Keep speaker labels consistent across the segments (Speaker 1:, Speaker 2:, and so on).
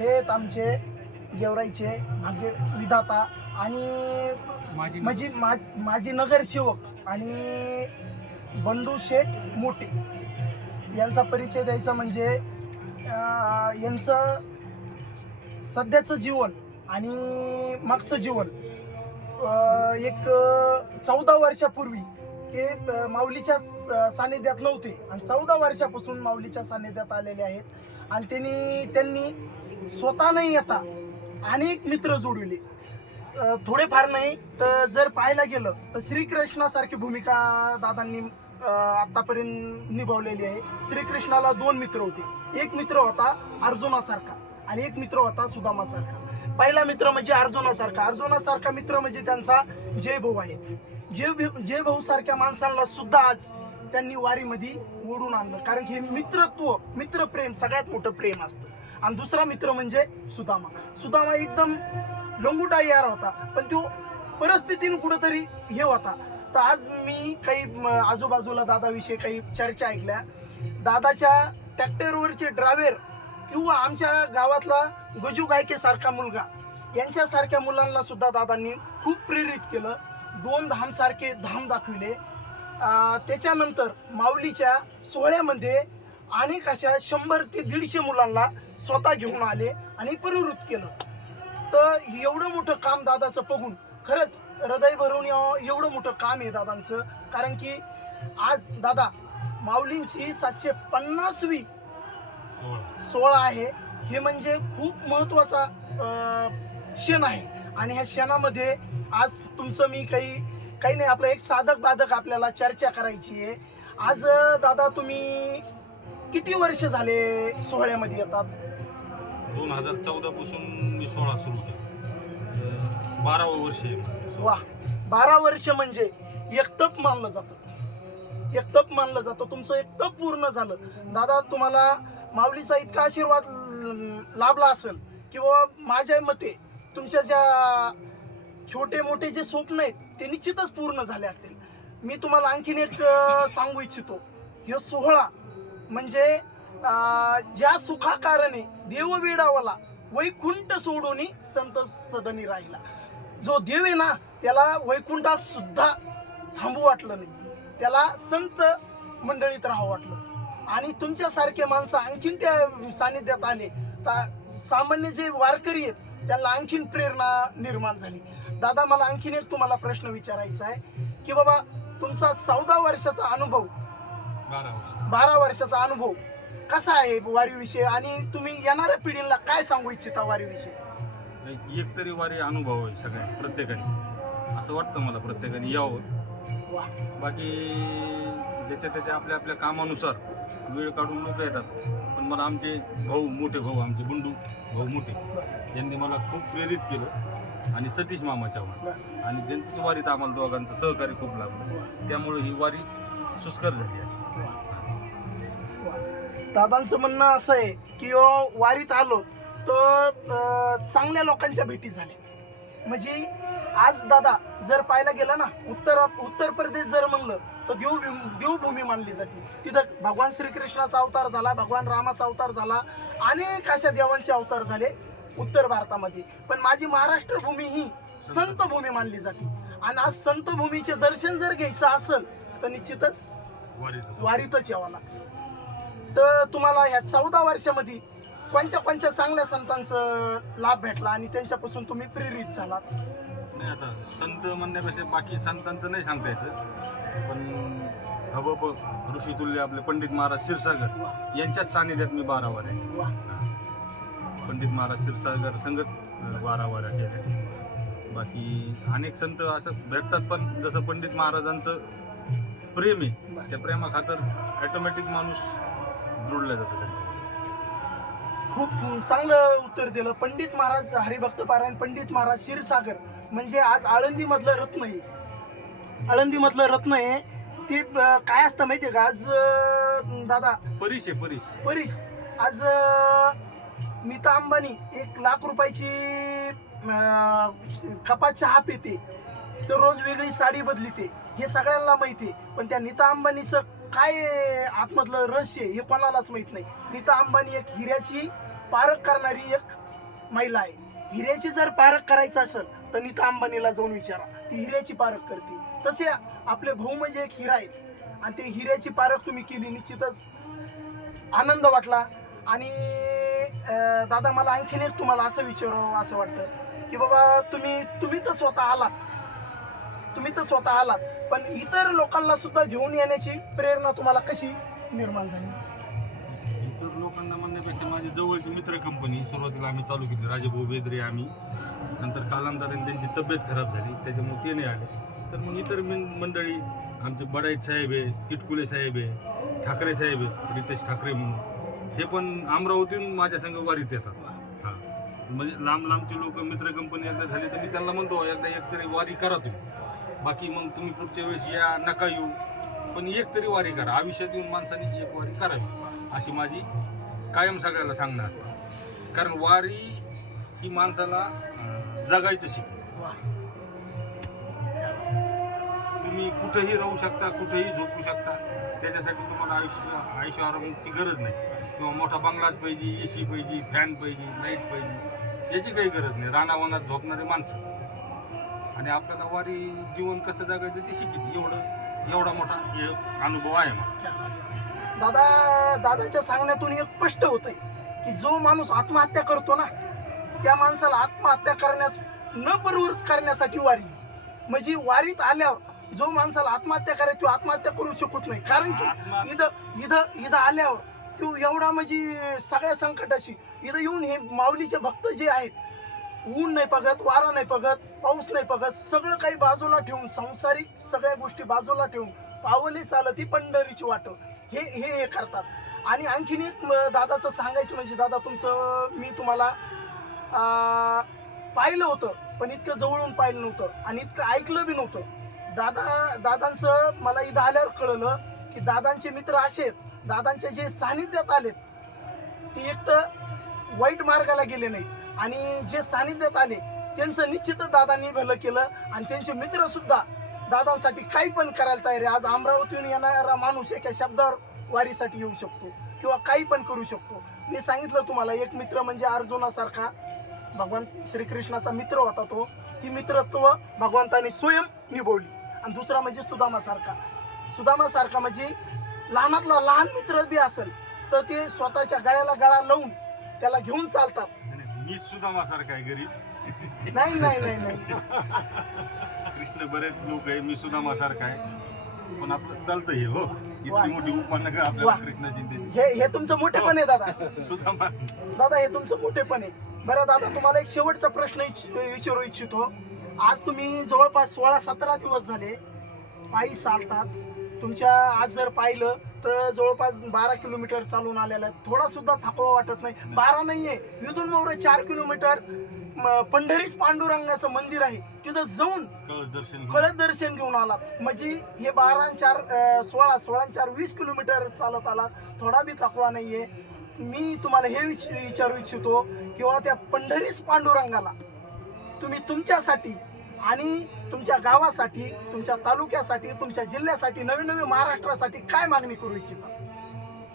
Speaker 1: हे आहेत आमचे गेवराईचे भाग्य विधाता आणि
Speaker 2: माझी
Speaker 1: माझी मा- माझी नगरसेवक आणि बंडू शेठ मोठे. यांचा परिचय द्यायचा म्हणजे यांचं सध्याचं जीवन आणि मागचं जीवन एक चौदा वर्षापूर्वी ते माऊलीच्या सानिध्यात नव्हते. आणि चौदा वर्षापासून माऊलीच्या सानिध्यात आलेले आहेत. आणि त्यांनी त्यांनी स्वतः नाही येता अनेक मित्र जोडविले थोडेफार नाही तर जर पाहायला गेलं तर श्रीकृष्णासारखी भूमिका दादांनी आत्तापर्यंत आतापर्यंत निभावलेली आहे. श्रीकृष्णाला दोन मित्र होते. एक मित्र होता अर्जुनासारखा आणि एक मित्र होता सुदामासारखा. पहिला मित्र म्हणजे अर्जुनासारखा. अर्जुनासारखा मित्र म्हणजे त्यांचा जय भाऊ आहे. जय जय भाऊ सारख्या माणसांना सुद्धा आज त्यांनी वारीमध्ये ओढून आणलं. कारण की हे मित्रत्व मित्रप्रेम सगळ्यात मोठं प्रेम असतं. आणि दुसरा मित्र म्हणजे सुदामा. सुदामा एकदम लंगुटा यार होता पण तो परिस्थितीनं कुठंतरी हे होता. तर आज मी काही म, आजूबाजूला दादाविषयी काही चर्चा ऐकल्या. दादाच्या ट्रॅक्टरवरचे ड्रायव्हर किंवा आमच्या गावातला गजू गायकेसारखा मुलगा यांच्यासारख्या मुलांना सुद्धा दादांनी खूप प्रेरित केलं. दोन धामसारखे धाम दाखविले. त्याच्यानंतर माऊलीच्या सोहळ्यामध्ये अनेक अशा शंभर ते दीडशे मुलांना स्वतः घेऊन आले आणि प्रवृत्त केलं. तर एवढं मोठं काम दादाचं बघून खरंच हृदय भरून एवढं मोठं काम आहे दादांचं. कारण की आज दादा माऊलींची सातशे पन्नासवी सोहळा आहे. हे म्हणजे खूप महत्त्वाचा क्षण आहे. आणि ह्या क्षणामध्ये आज तुमचं मी काही काही नाही आपलं एक साधक बाधक आपल्याला चर्चा करायची आहे. आज दादा तुम्ही किती वर्ष झाले सोहळ्यामध्ये येतात?
Speaker 3: दोन हजार चौदा पासून मी सोळा सुरू केला. बारावं वर्ष आहे
Speaker 1: वा बारा वर्ष म्हणजे एकतप मानलं जातं. एकतप मानलं जातं. तुमचं एकतप पूर्ण झालं. दादा तुम्हाला माऊलीचा इतका आशीर्वाद ल- लाभला असेल किंवा माझ्या मते तुमच्या ज्या छोटे मोठे जे स्वप्न आहेत ते निश्चितच पूर्ण झाले असतील. मी तुम्हाला आणखीन एक सांगू इच्छितो. हे सोहळा म्हणजे या ज्या सुखाकारणे देव वेडावाला वैकुंठ सोडून संत सदनी राहिला. जो देव आहे ना त्याला वैकुंठात सुद्धा थांबू वाटलं नाही. त्याला संत मंडळीत राहावं वाटलं. आणि तुमच्यासारखे माणसं आणखीन त्या सानिध्यात आले. तर सामान्य जे वारकरी आहेत त्यांना आणखीन प्रेरणा निर्माण झाली. दादा मला आणखीन एक तुम्हाला प्रश्न विचारायचा आहे की बाबा तुमचा चौदा वर्षाचा अनुभव
Speaker 3: बारा वर्ष.
Speaker 1: बारा वर्षाचा अनुभव कसा आहे वारीविषयी? आणि तुम्ही येणाऱ्या पिढीला काय सांगू इच्छिता वारीविषयी?
Speaker 3: एक तरी वारी अनुभव आहे सगळ्या प्रत्येकाने असं वाटतं मला प्रत्येकाने यावं. बाकी ज्याच्या त्याच्या आपल्या आपल्या कामानुसार वेळ काढून लोक येतात. पण मला आमचे भाऊ मोठे भाऊ आमचे बंडू भाऊ मोठे यांनी मला खूप प्रेरित केलं. आणि सतीश मामाच्या आणि त्यांचीच वारीत आम्हाला दोघांचं सहकार्य खूप लागलं. त्यामुळे ही वारी सुस्कर झाली आहे.
Speaker 1: दादांचं म्हणणं असं आहे की हो, वारीत आलो तर चांगल्या लोकांच्या भेटी झाल्या. म्हणजे आज दादा जर पाहायला गेलं ना उत्तर उत्तर प्रदेश जर म्हणलं तर देव देवभूमी मानली जाते. तिथं भगवान श्रीकृष्णाचा अवतार झाला भगवान रामाचा अवतार झाला अनेक अशा देवांचे अवतार झाले उत्तर भारतामध्ये. पण माझी महाराष्ट्र भूमी ही संत भूमी मानली जाते. आणि आज संत भूमीचे दर्शन जर घ्यायचं असेल तर निश्चितच वारीतच यावं लागतं. तर तुम्हाला ह्या चौदा वर्षामध्ये कोणत्या कोणत्या चांगल्या संतांचं लाभ भेटला आणि त्यांच्यापासून तुम्ही प्रेरित झालात?
Speaker 3: नाही आता संत म्हणण्यापेक्षा बाकी संतांचं नाही सांगता यायचं. पण हबप ऋषितुल्य आपले पंडित महाराज क्षीरसागर यांच्याच सानिध्यात मी बारावर आहे. पंडित महाराज क्षीरसागर संगत बारावर आहे. बाकी अनेक संत असं भेटतात पण जसं पंडित महाराजांचं प्रेम आहे त्या प्रेमाखातर ॲटोमॅटिक माणूस जोडला जातो. त्यांच्या
Speaker 1: खूप चांगलं उत्तर दिलं. पंडित महाराज हरिभक्त पारायण पंडित महाराज क्षीरसागर. म्हणजे आज आळंदी मधलं रत्न आहे आळंदी मधलं रत्न आहे ते काय असतं माहितीये का? आज दादा.
Speaker 3: परीश आहे परीश
Speaker 1: परीस. आज नीता अंबानी एक लाख रुपयाची कपात चहा पिते. दररोज वेगळी साडी बदलिते. हे सगळ्यांना माहिती आहे पण त्या नीता अंबानीचं काय आतमधलं रहस्य आहे हे कोणालाच माहीत नाही. नीता अंबानी एक हिऱ्याची पारख करणारी एक महिला आहे. हिऱ्याची जर पारख करायचं असेल तर नीता अंबानीला जाऊन विचारा. ती हिऱ्याची पारख करते. तसे आपले भाऊ म्हणजे एक हिरा आहेत. आणि ते हिऱ्याची पारख तुम्ही केली निश्चितच आनंद वाटला. आणि दादा मला आणखीन एक तुम्हाला असं विचारावं असं वाटतं की बाबा तुम्ही तुम्ही तर स्वतः आलात. तुम्ही तर स्वतः आलात. पण इतर लोकांना सुद्धा घेऊन येण्याची प्रेरणा तुम्हाला कशी निर्माण झाली?
Speaker 3: इतर लोकांना म्हणण्यापेक्षा माझी जवळची मित्र कंपनी सुरुवातीला आम्ही चालू केली. राजेभाऊ बेदरे आम्ही. नंतर कालांतराने त्यांची तब्येत खराब झाली. त्याच्यामुळे ते नाही आले. तर मग इतर मिन- मंडळी आमचे बडाई साहेब आहे किटकुले साहेब आहे ठाकरे साहेब आहे रितेश ठाकरे म्हणून. हे पण अमरावतीहून माझ्या संघ वारीत येतात. हां. म्हणजे लांब लांबचे लोक मित्र कंपनी एकदा झाली तर मी त्यांना म्हणतो एकदा एक तरी वारी करा तुम्ही. बाकी मग तुम्ही पुढच्या वेळेस या नका येऊ. पण एक तरी वारी करा. आयुष्यात येऊन माणसाने एक वारी करावी. अशी माझी कायम सगळ्याला सांगणार कारण वारी ही माणसाला जगायचं शिकवते. तुम्ही कुठेही राहू शकता कुठेही झोपू शकता. त्याच्यासाठी तुम्हाला आयुष्य आयुष्य आरामाची गरज नाही. किंवा मोठा बंगलाच पाहिजे ए सी पाहिजे फॅन पाहिजे लाइट पाहिजे याची काही गरज नाही. रानावनात झोपणारे माणसं. आणि आपल्याला वारी जीवन कसं जगायचं ते शिकित एवढं एवढा मोठा हे अनुभव आहे मग.
Speaker 1: दादा दादाच्या सांगण्यातून एक स्पष्ट होतंय की जो माणूस आत्महत्या करतो ना त्या माणसाला आत्महत्या करण्यास न प्रवृत्त करण्यासाठी वारी. म्हणजे वारीत आल्यावर जो माणसाला आत्महत्या करायची तो आत्महत्या करू शकत नाही. कारण की इथं इथं इथं आल्यावर तो एवढा म्हणजे सगळ्या संकटाशी इथं येऊन हे माऊलीचे भक्त जे आहेत ऊन नाही बघत वारा नाही बघत पाऊस नाही बघत सगळं काही बाजूला ठेवून संसारिक सगळ्या गोष्टी बाजूला ठेवून पावली चालत ती पंढरीची वाट. हे हे हे करतात. आणि आणखीन एक दादाचं सांगायचं म्हणजे दादा तुमचं मी तुम्हाला पाहिलं होतं पण इतकं जवळून पाहिलं नव्हतं आणि इतकं ऐकलं बी नव्हतं. दादा दादांचं मला इथं आल्यावर कळलं की दादांचे मित्र असे आहेत. दादांच्या जे सानिध्यात आलेत ते एक तर वाईट मार्गाला गेले नाही आणि जे सानिध्यात आले त्यांचं निश्चितच दादांनी भलं केलं आणि त्यांचे मित्र सुद्धा दादांसाठी काही पण करायला तयार आहे. आज अमरावतीहून येणारा माणूस एका शब्दावर वारीसाठी येऊ शकतो किंवा काही पण करू शकतो. मी सांगितलं तुम्हाला एक मित्र म्हणजे अर्जुनासारखा भगवान श्रीकृष्णाचा मित्र होता तो. ती मित्रत्व भगवंताने स्वयं निभवली. आणि दुसरा म्हणजे सुदामासारखा. सुदामासारखा म्हणजे लहानातला लहान मित्र बी असेल तर ते स्वतःच्या गळ्याला गळा लावून त्याला घेऊन चालतात.
Speaker 3: मी सुद्धा सारखा आहे गरीब
Speaker 1: नाही नाही नाही नाही.
Speaker 3: कृष्ण बरेच लोक आहे मी सुद्धा सारखा आहे. पण आपलं चालतं हे हो.
Speaker 1: वा.
Speaker 3: इतकी मोठी उपमान
Speaker 1: वा.
Speaker 3: आपल्याला त्याची.
Speaker 1: हे हे तुमचं मोठेपण आहे दादा.
Speaker 3: सुदामा.
Speaker 1: दादा हे तुमचं मोठेपण आहे. बरं दादा तुम्हाला एक शेवटचा प्रश्न इच्छ- विचारू इच्छितो. आज तुम्ही जवळपास सोळा सतरा दिवस झाले पायी चालतात. तुमच्या आज जर पाहिलं तर जवळपास बारा किलोमीटर चालून आलेला आहे. थोडा सुद्धा थकवा वाटत नाही. बारा नाहीये. इथून मोर चार किलोमीटर पंढरीस पांडुरंगाचं मंदिर आहे. तिथं जाऊन. कळत दर्शन घेऊन आला म्हणजे हे बारा चार सोळा सोळा चार वीस किलोमीटर चालत आला थोडा बी थकवा नाहीये. मी तुम्हाला हे विच विचारू इच्छितो किंवा त्या पंढरीस पांडुरंगाला तुम्ही तुमच्यासाठी आणि तुमच्या गावासाठी तुमच्या तालुक्यासाठी तुमच्या जिल्ह्यासाठी नवीन नवीन महाराष्ट्रासाठी काय मागणी करू इच्छिता?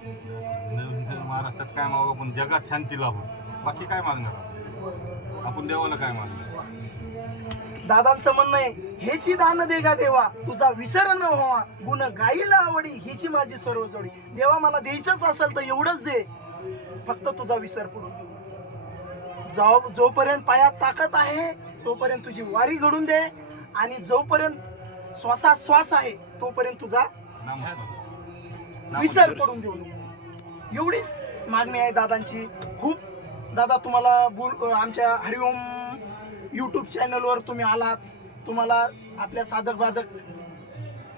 Speaker 3: नवीन नवीन महाराष्ट्रात काय मागू आपण जगात शांती लाभू. बाकी काय मागणार आपण? देवाला काय मागणार?
Speaker 1: दादांचं म्हणणं आहे हेची दान देगा देवा तुझा विसर न व्हावा गुण गाईला आवडी हिची माझी सर्व जोडी. देवा मला द्यायचंच असेल तर एवढंच दे. फक्त तुझा विसर पडून देऊ. जो जोपर्यंत पायात ताकद आहे तोपर्यंत तुझी वारी घडून दे. आणि जोपर्यंत श्वासात श्वास आहे तोपर्यंत तुझा विसर
Speaker 3: करून
Speaker 1: पडून देऊ नको. एवढीच मागणी आहे दादांची. खूप दादा तुम्हाला बोल आमच्या हरिओम यूट्यूब चॅनलवर तुम्ही आलात. तुम्हाला आपल्या साधक बाधक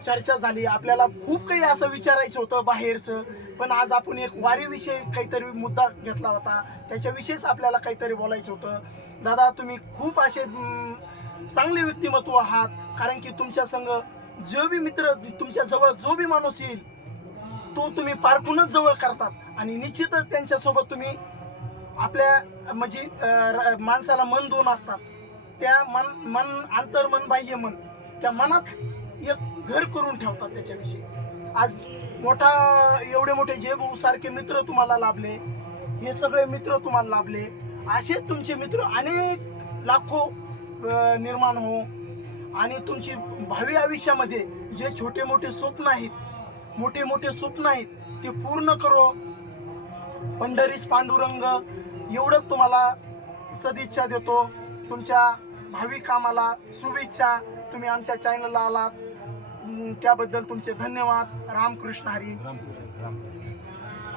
Speaker 1: चर्चा झाली. आपल्याला खूप काही असं विचारायचं होतं बाहेरचं. पण आज आपण एक वारीविषयी काहीतरी मुद्दा घेतला होता. त्याच्याविषयीच आपल्याला काहीतरी बोलायचं होतं. दादा तुम्ही खूप असे चांगले व्यक्तिमत्व आहात. कारण की तुमच्या संग जो बी मित्र तुमच्या जवळ जो बी माणूस येईल तो तुम्ही पारखूनच जवळ करतात. आणि निश्चितच त्यांच्यासोबत तुम्ही आपल्या म्हणजे र- माणसाला मन दोन असतात. त्या मन मन आंतर मन बाह्य मन त्या मनात एक घर करून ठेवतात त्याच्याविषयी. आज मोठा एवढे मोठे जे भाऊ सारखे मित्र तुम्हाला लाभले हे सगळे मित्र तुम्हाला लाभले. असेच तुमचे मित्र अनेक लाखो निर्माण हो. आणि तुमची भावी आयुष्यामध्ये जे छोटे मोठे स्वप्न आहेत मोठे मोठे स्वप्न आहेत ते पूर्ण करो. पंढरीस पांडुरंग एवढंच तुम्हाला सदिच्छा देतो. तुमच्या भावी कामाला शुभेच्छा. तुम्ही आमच्या चॅनलला आलात. त्याबद्दल तुमचे धन्यवाद. रामकृष्ण हरी.
Speaker 3: रामकृष्ण.